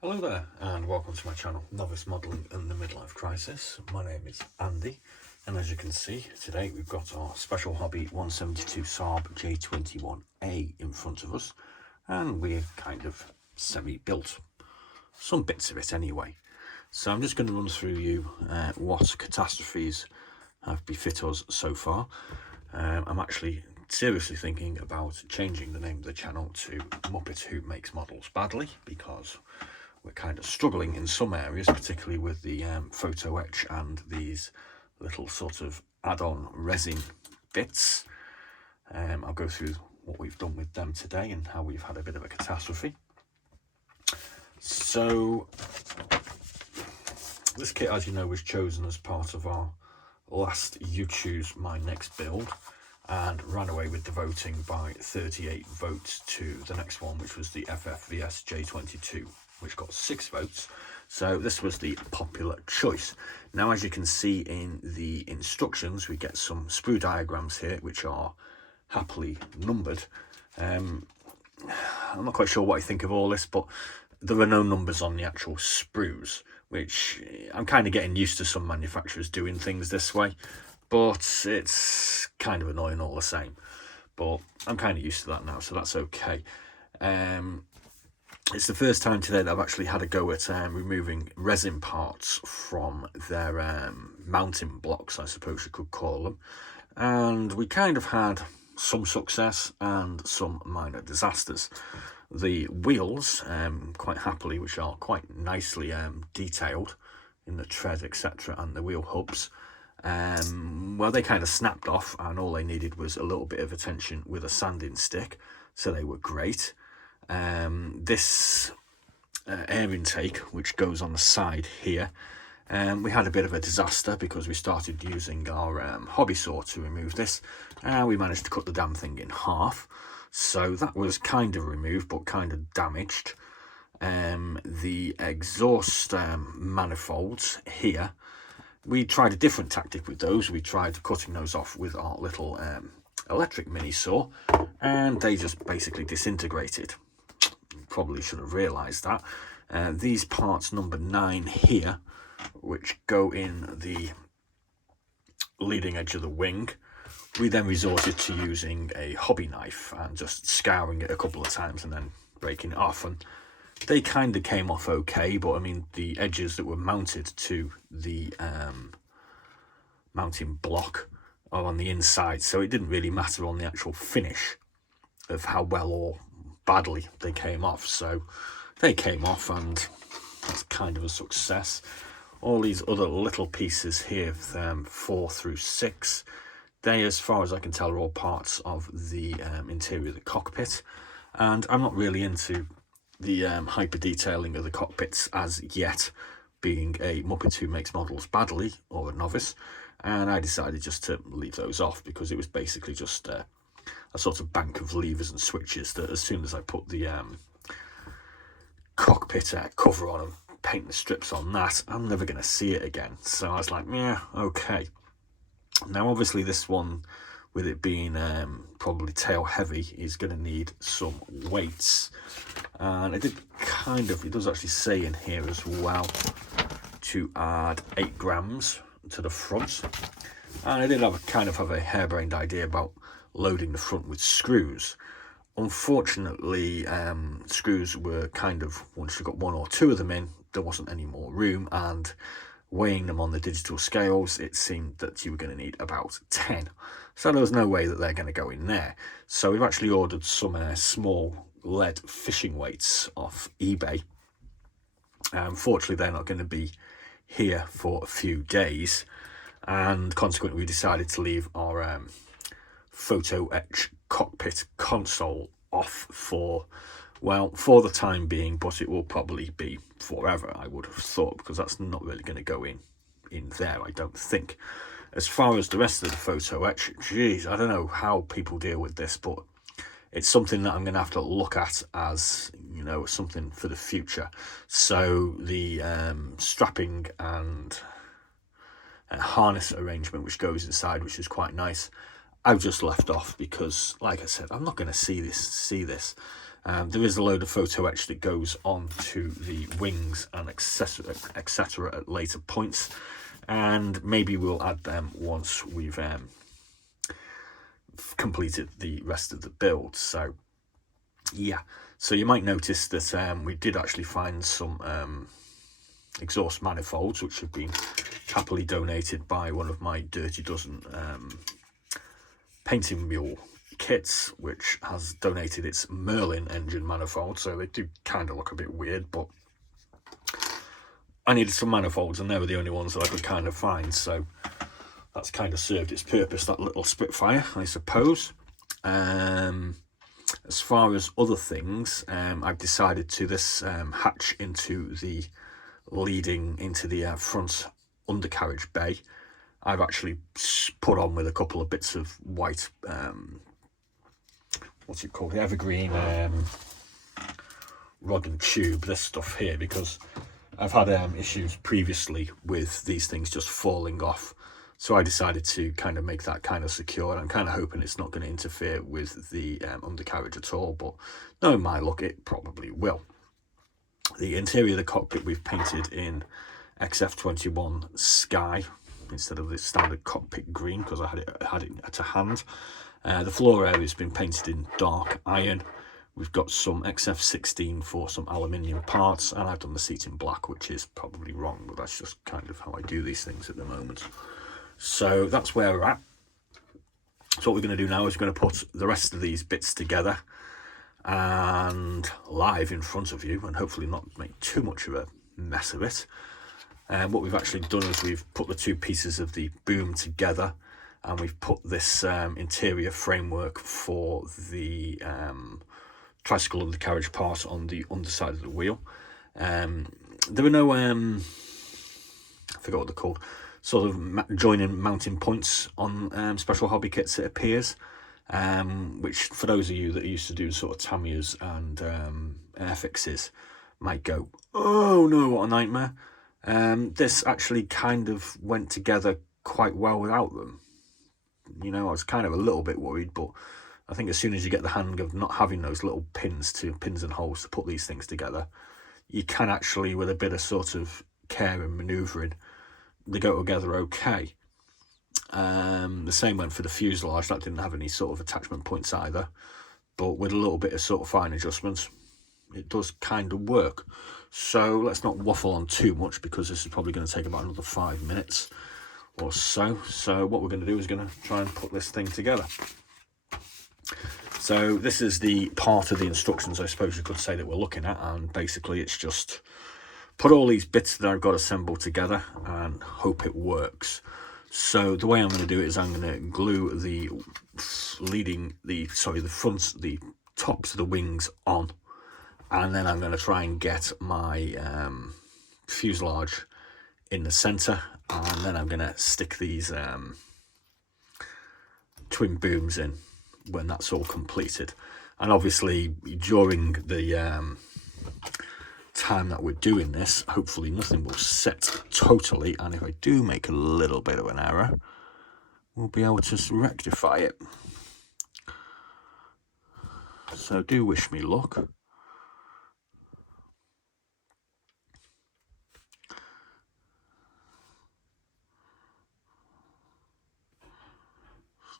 Hello there and welcome to my channel, Novice Modelling and the Midlife Crisis. My name is Andy, and as you can see today we've got our special hobby 172 Saab J-21A in front of us, and we're kind of semi-built some bits of it anyway. So I'm just going to run through you what catastrophes have befit us so far. I'm actually seriously thinking about changing the name of the channel to Muppet Who Makes Models Badly, because we're kind of struggling in some areas, particularly with the photo etch and these little sort of add-on resin bits. I'll go through what we've done with them today and how we've had a bit of a catastrophe. So this kit, as you know, was chosen as part of our last You Choose My Next build and ran away with the voting by 38 votes to the next one, which was the FFVS J22, which got 6 votes. So this was the popular choice. Now, as you can see in the instructions, we get some sprue diagrams here, which are happily numbered. I'm not quite sure what I think of all this, but there are no numbers on the actual sprues, which I'm kind of getting used to some manufacturers doing things this way, but it's kind of annoying all the same. But I'm kind of used to that now, so that's okay. It's the first time today that I've actually had a go at removing resin parts from their mounting blocks, I suppose you could call them. And we kind of had some success and some minor disasters. The wheels, quite happily, which are quite nicely detailed in the tread, etc., and the wheel hubs, well, they kind of snapped off, and all they needed was a little bit of attention with a sanding stick, so they were great. This air intake, which goes on the side here, we had a bit of a disaster because we started using our hobby saw to remove this, and we managed to cut the damn thing in half. So that was kind of removed, but kind of damaged. The exhaust manifolds here, we tried a different tactic with those. We tried cutting those off with our little electric mini saw, and they just basically disintegrated. Probably should have realised that. These parts number 9 here, which go in the leading edge of the wing, we then resorted to using a hobby knife and just scouring it a couple of times and then breaking it off, and they kind of came off okay. But I mean, the edges that were mounted to the mounting block are on the inside, so it didn't really matter on the actual finish of how well or badly they came off. So they came off, and that's kind of a success. All these other little pieces here, 4 through 6, they, as far as I can tell, are all parts of the interior of the cockpit, and I'm not really into the hyper detailing of the cockpits as yet, being a Muppet Who Makes Models Badly or a novice, and I decided just to leave those off because it was basically just a sort of bank of levers and switches that, as soon as I put the cockpit cover on and paint the strips on that, I'm never going to see it again. So I was like, yeah, okay. Now, obviously, this one, with it being probably tail heavy, is going to need some weights. And it does actually say in here as well to add 8 grams to the front. And I did have a harebrained idea about loading the front with screws. Unfortunately, screws were once you got 1 or 2 of them in, there wasn't any more room, and weighing them on the digital scales, it seemed that you were going to need about 10. So there was no way that they're going to go in there. So we've actually ordered some small lead fishing weights off eBay. Unfortunately, they're not going to be here for a few days, and consequently we decided to leave our photo etch cockpit console off for the time being, but it will probably be forever, I would have thought, because that's not really going to go in there, I don't think. As far as the rest of the photo etch, geez, I don't know how people deal with this, but it's something that I'm going to have to look at as, you know, something for the future. So the strapping and harness arrangement which goes inside, which is quite nice, I've just left off because, like I said, I'm not going to see this. There is a load of photo etch that goes on to the wings and etc. at later points, and maybe we'll add them once we've completed the rest of the build. So yeah, so you might notice that we did actually find some exhaust manifolds which have been happily donated by one of my Dirty Dozen painting mule kits, which has donated its Merlin engine manifold. So they do kind of look a bit weird, but I needed some manifolds and they were the only ones that I could kind of find, so that's kind of served its purpose, that little Spitfire, I suppose. As far as other things, I've decided to hatch into the leading into the front undercarriage bay. I've actually put on with a couple of bits of white, what's it called, the evergreen rod and tube, this stuff here, because I've had issues previously with these things just falling off. So I decided to kind of make that kind of secure, and I'm kind of hoping it's not going to interfere with the undercarriage at all, but knowing my luck, it probably will. The interior of the cockpit we've painted in XF21 Sky instead of the standard cockpit green, because I had it to hand. The floor area has been painted in dark iron. We've got some XF16 for some aluminium parts, and I've done the seat in black, which is probably wrong, but that's just kind of how I do these things at the moment. So that's where we're at. So what we're going to do now is we're going to put the rest of these bits together and live in front of you, and hopefully not make too much of a mess of it. And what we've actually done is we've put the two pieces of the boom together, and we've put this interior framework for the tricycle undercarriage part on the underside of the wheel. There were no I forgot what they're called, sort of joining mounting points on special hobby kits, it appears, which for those of you that are used to do sort of Tamiya's and air fixes might go, oh no, what a nightmare. This actually kind of went together quite well without them. You know, I was kind of a little bit worried, but I think as soon as you get the hang of not having those little pins and holes to put these things together, you can actually, with a bit of sort of care and manoeuvring, they go together okay. The same went for the fuselage. That didn't have any sort of attachment points either, but with a little bit of sort of fine adjustments, it does kind of work. So let's not waffle on too much, because this is probably going to take about another 5 minutes or so. So what we're going to do is going to try and put this thing together. So this is the part of the instructions, I suppose you could say, that we're looking at, and basically it's just put all these bits that I've got assembled together and hope it works. So the way I'm going to do it is I'm going to glue the tops of the wings on, and then I'm going to try and get my fuselage in the center, and then I'm going to stick these twin booms in when that's all completed. And obviously during the time that we're doing this, hopefully nothing will set totally, and if I do make a little bit of an error, we'll be able to rectify it. So do wish me luck.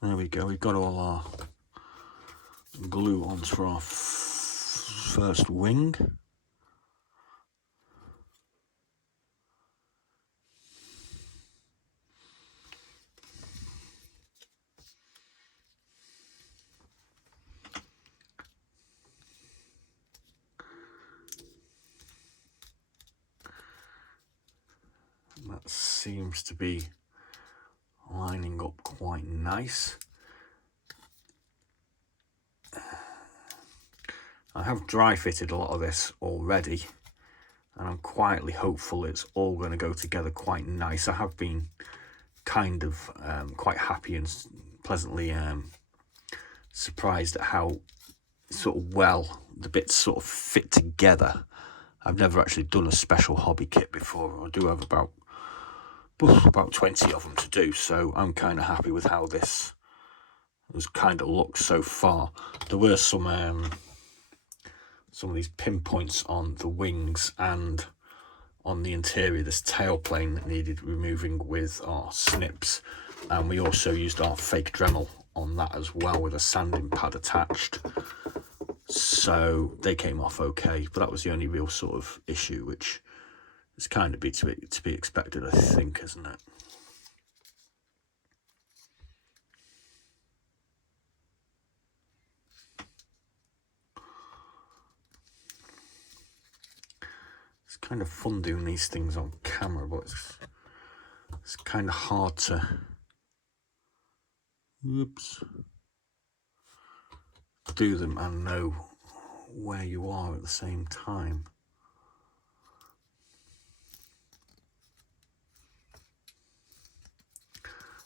There we go, we've got all our glue onto our first wing. That seems to be lining up quite nice. I have dry fitted a lot of this already, and I'm quietly hopeful it's all going to go together quite nice. I have been kind of quite happy and pleasantly surprised at how sort of well the bits sort of fit together. I've never actually done a special hobby kit before. I do have about 20 of them to do, so I'm kind of happy with how this has kind of looked so far. There were some some of these pinpoints on the wings and on the interior, this tail plane that needed removing with our snips. And we also used our fake Dremel on that as well with a sanding pad attached. So they came off okay, but that was the only real sort of issue, which is kind of to be expected, I think, isn't it? It's kind of fun doing these things on camera, but it's kind of hard to, do them and know where you are at the same time.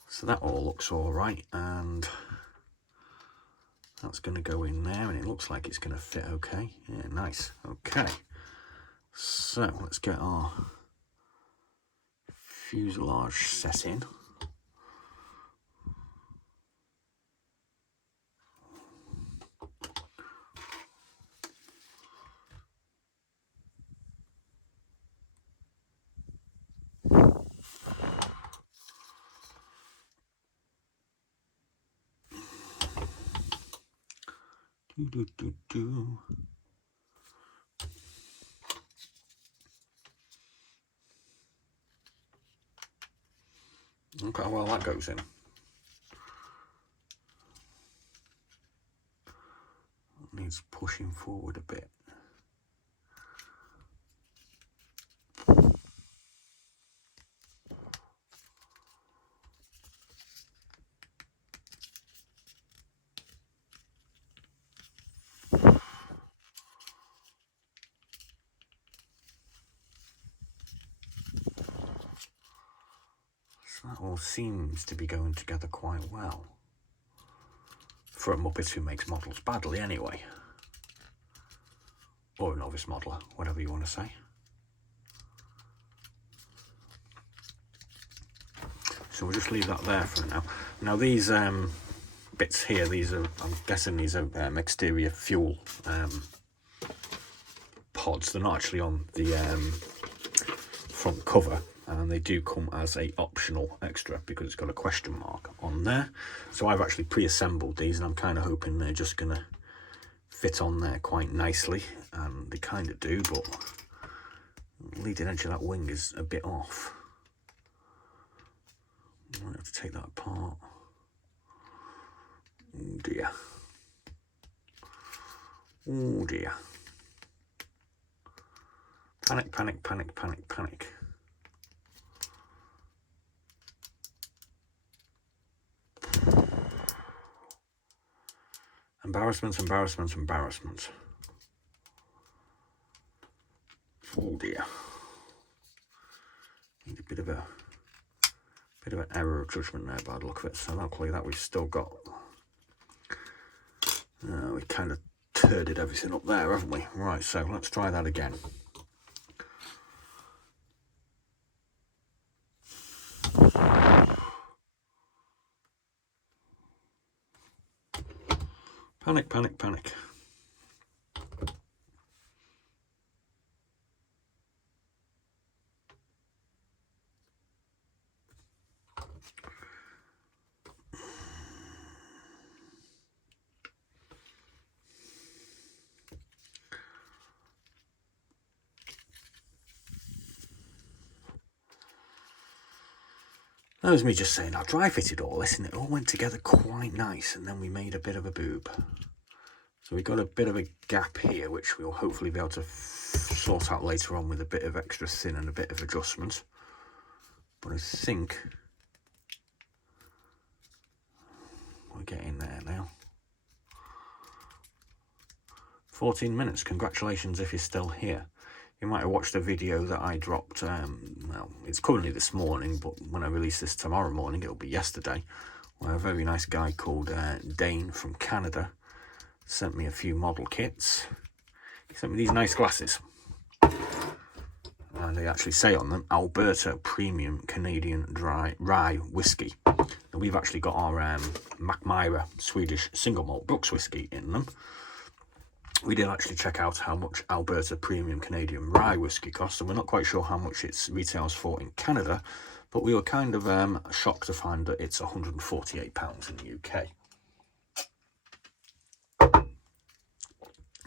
So that all looks all right, and that's going to go in there, and it looks like it's going to fit okay. Yeah, nice. Okay, so let's get our fuselage set in. Look how well that goes in. Needs pushing forward a bit. That all seems to be going together quite well for a Muppet who makes models badly anyway, or a novice modeler, whatever you want to say. So we'll just leave that there for now. Now these bits here, these are, I'm guessing these are exterior fuel pods. They're not actually on the front cover, and they do come as a optional extra because it's got a question mark on there. So I've actually pre-assembled these, and I'm kind of hoping they're just gonna fit on there quite nicely, and they kind of do, but the leading edge of that wing is a bit off. I might have to take that apart. Oh dear. Oh dear. Panic, panic, panic, panic, panic. Embarrassment, embarrassment, embarrassment. Oh dear. Need a bit of an error of judgment there by the look of it. So luckily that we've still got. We kind of turded everything up there, haven't we? Right, so let's try that again. Panic, panic, panic. That was me just saying I dry fitted all this, and it all went together quite nice, and then we made a bit of a boob. So we've got a bit of a gap here, which we'll hopefully be able to sort out later on with a bit of extra thin and a bit of adjustment. But I think we're getting there now. 14 minutes, congratulations if you're still here. You might have watched a video that I dropped, well, it's currently this morning, but when I release this tomorrow morning, it'll be yesterday, where a very nice guy called Dane from Canada sent me a few model kits. He sent me these nice glasses. And they actually say on them, Alberta Premium Canadian Dry Rye Whiskey. And we've actually got our Macmyra Swedish single malt Brooks whiskey in them. we did actually check out how much Alberta Premium Canadian Rye whiskey costs, and we're not quite sure how much it retails for in Canada, but we were kind of shocked to find that it's £148 in the UK.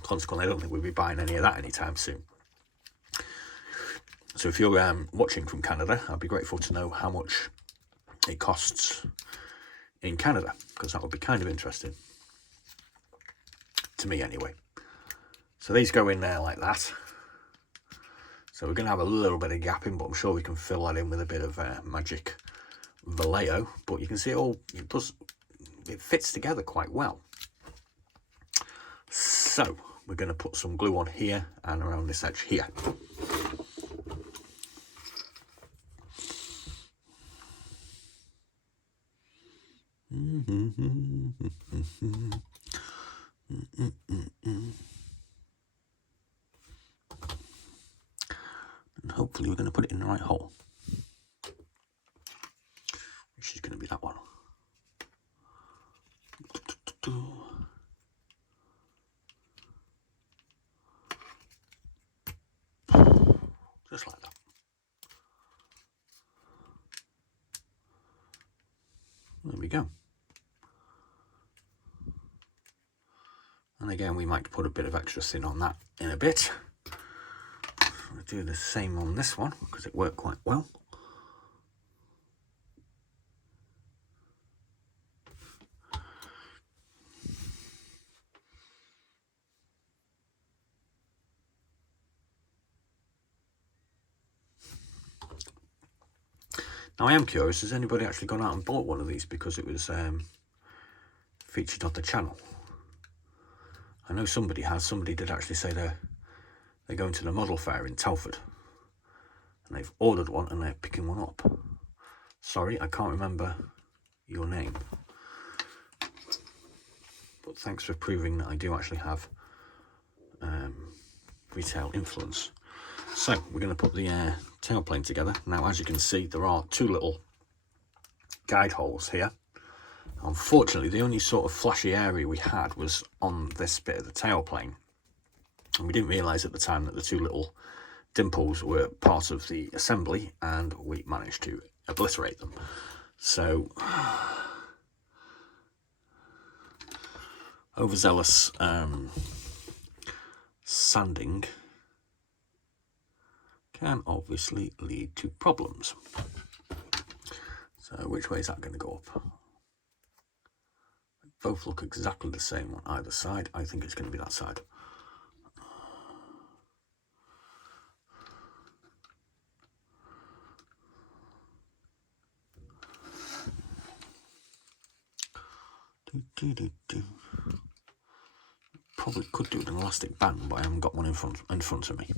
Consequently, I don't think we'll be buying any of that anytime soon. So if you're watching from Canada, I'd be grateful to know how much it costs in Canada, because that would be kind of interesting. To me, anyway. So these go in there like that. So we're going to have a little bit of gapping, but I'm sure we can fill that in with a bit of magic Vallejo. But you can see it fits together quite well. So we're going to put some glue on here and around this edge here. And hopefully we're going to put it in the right hole, which is going to be that one. Just like that. There we go. And again, we might put a bit of extra thin on that in a bit. We'll do the same on this one because it worked quite well. Now I am curious, has anybody actually gone out and bought one of these because it was featured on the channel? I know somebody has. Somebody did actually say they're going to the model fair in Telford and they've ordered one and they're picking one up. Sorry, I can't remember your name, but thanks for proving that I do actually have retail influence. So we're going to put the tailplane together. Now, as you can see, there are two little guide holes here. Unfortunately, the only sort of flashy area we had was on this bit of the tailplane, and we didn't realise at the time that the two little dimples were part of the assembly, and we managed to obliterate them. So overzealous sanding can obviously lead to problems. So which way is that going to go up? Both look exactly the same on either side. I think it's going to be that side. Probably could do an elastic band, but I haven't got one in front of me.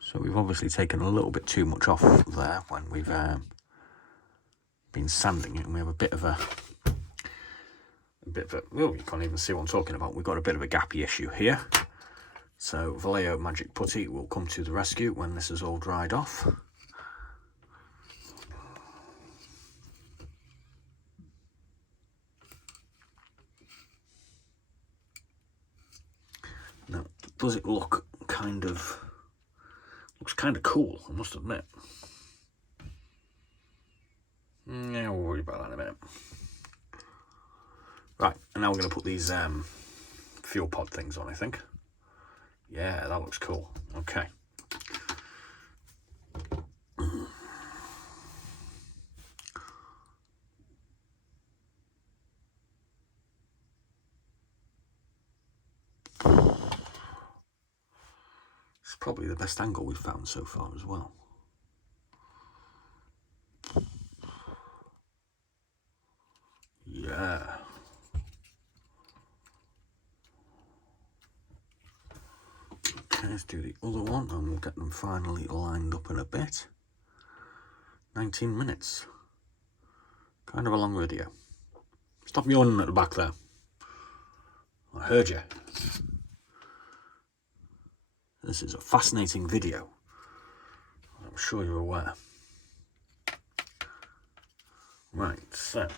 So we've obviously taken a little bit too much off there when we've been sanding it, and we have a bit of a, well, you can't even see what I'm talking about. We've got a bit of a gappy issue here. So Vallejo Magic Putty will come to the rescue when this is all dried off. Now, does it look looks kind of cool, I must admit. Yeah, we'll worry about that in a minute. Right, and now we're going to put these fuel pod things on, I think. Yeah, that looks cool. Okay. It's probably the best angle we've found so far as well. Yeah. Okay, let's do the other one and we'll get them finally lined up in a bit. 19 minutes. Kind of a long video. Stop yawning at the back there. I heard you. This is a fascinating video. I'm sure you're aware. Right, so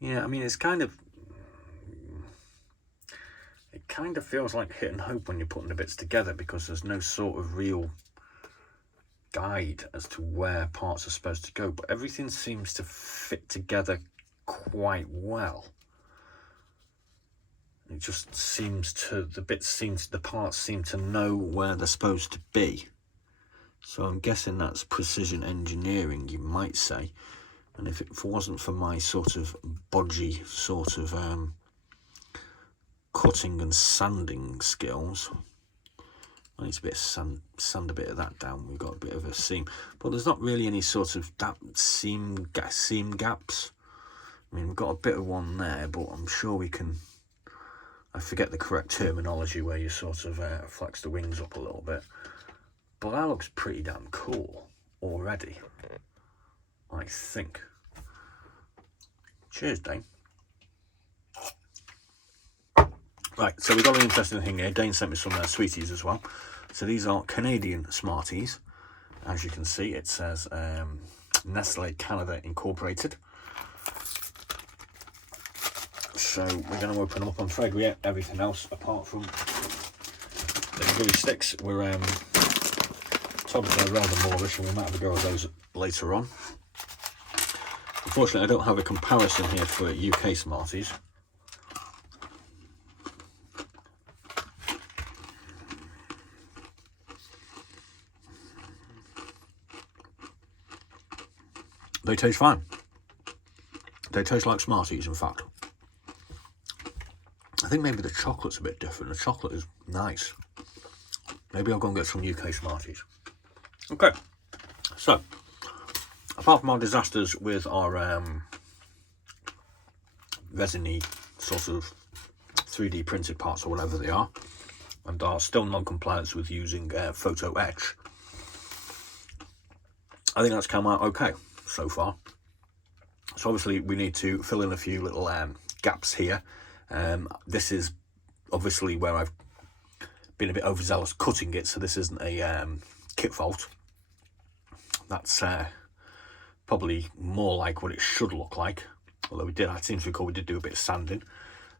yeah, I mean, it kind of feels like hit and hope when you're putting the bits together, because there's no sort of real guide as to where parts are supposed to go, but everything seems to fit together quite well. It just seems to, the parts seem to know where they're supposed to be. So I'm guessing that's precision engineering, you might say. And if it wasn't for my sort of bodgy sort of cutting and sanding skills, I need to sand a bit of that down. We've got a bit of a seam, but there's not really any sort of seam gaps. I mean, we've got a bit of one there, but I'm sure we can. I forget the correct terminology where you sort of flex the wings up a little bit, but that looks pretty damn cool already, I think. Cheers, Dane. Right, so we've got an interesting thing here. Dane sent me some sweeties as well. So these are Canadian Smarties. As you can see, it says Nestle Canada Incorporated. So we're going to open them up. I'm afraid we ate everything else apart from the gooey sticks. We're told they're rather moreish, and we might have a go at those later on. Unfortunately, I don't have a comparison here for UK Smarties. They taste fine. They taste like Smarties, in fact. I think maybe the chocolate's a bit different. The chocolate is nice. Maybe I'll go and get some UK Smarties. Okay, so apart from our disasters with our resin-y sort of 3D printed parts or whatever they are, and our still non-compliance with using photo-etch, I think that's come out okay so far. So obviously we need to fill in a few little gaps here. This is obviously where I've been a bit overzealous cutting it, so this isn't a kit fault. That's probably more like what it should look like, although I seem to recall we did do a bit of sanding,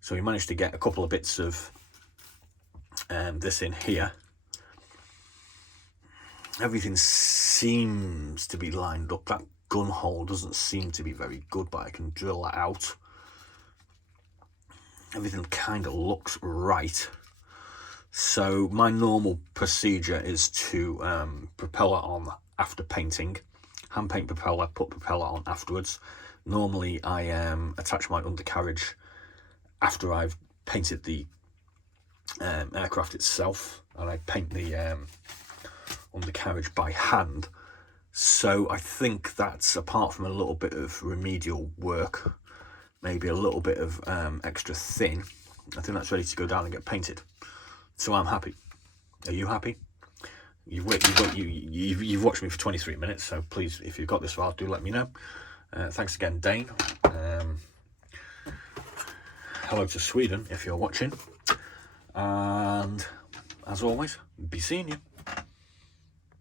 so we managed to get a couple of bits of this in here. Everything seems to be lined up. That gun hole doesn't seem to be very good, but I can drill that out. Everything kind of looks right. So my normal procedure is to propeller on after painting, hand paint propeller, put propeller on afterwards. Normally I attach my undercarriage after I've painted the aircraft itself, and I paint the undercarriage by hand. So I think that's, apart from a little bit of remedial work, maybe a little bit of extra thin, I think that's ready to go down and get painted. So I'm happy. Are you happy? You've watched me for 23 minutes, so please, if you've got this far, do let me know. Thanks again, Dane. Hello to Sweden if you're watching. And as always, be seeing you.